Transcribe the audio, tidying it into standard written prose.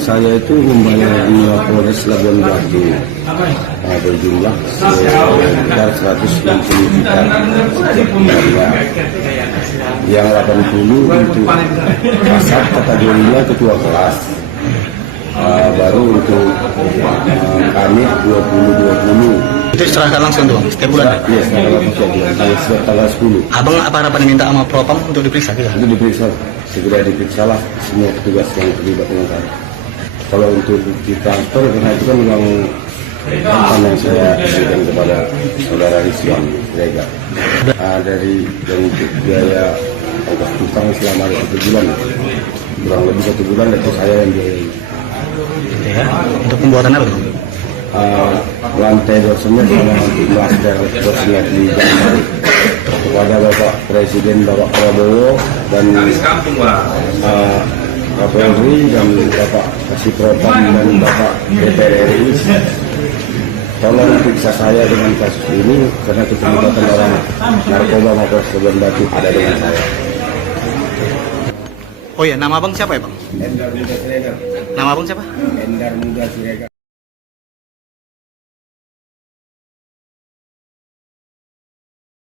Saya itu membayar di Polres Labuan Batu berjumlah sekitar 160 juta setiap bulannya. Yang 80 untuk kasat kategorinya ketua kelas. Baru untuk kami 20-20 itu diserahkan langsung tuh bang, setiap bulan? Iya, setiap tanggal 10. Abang apa harapan minta sama propam untuk diperiksa gitu? Itu diperiksa, segera diperiksa lah semua petugas yang terlibat dengan saya. Kalau untuk bukti transfer, karena itu kan yang yang saya berikan kepada saudara Rizwan Rega. Dari biaya ongkos tukang selama 1 bulan, kurang lebih 1 bulan itu saya yang biayai. Ya, untuk pembuatan apa tuh? Lantai dosennya sama master dosennya di Jakarta kepada Bapak Presiden Bapak Prabowo dan Kapolri dan Bapak Kasih Propam dan Bapak DPR RI, tolong periksa saya dengan kasus ini karena keterlibatan orang narkoba Mapolres Labuan Batu ada dengan saya. Oh ya, nama abang siapa ya bang? Endar Muda Siregar. Nama abang siapa? Endar Muda Siregar.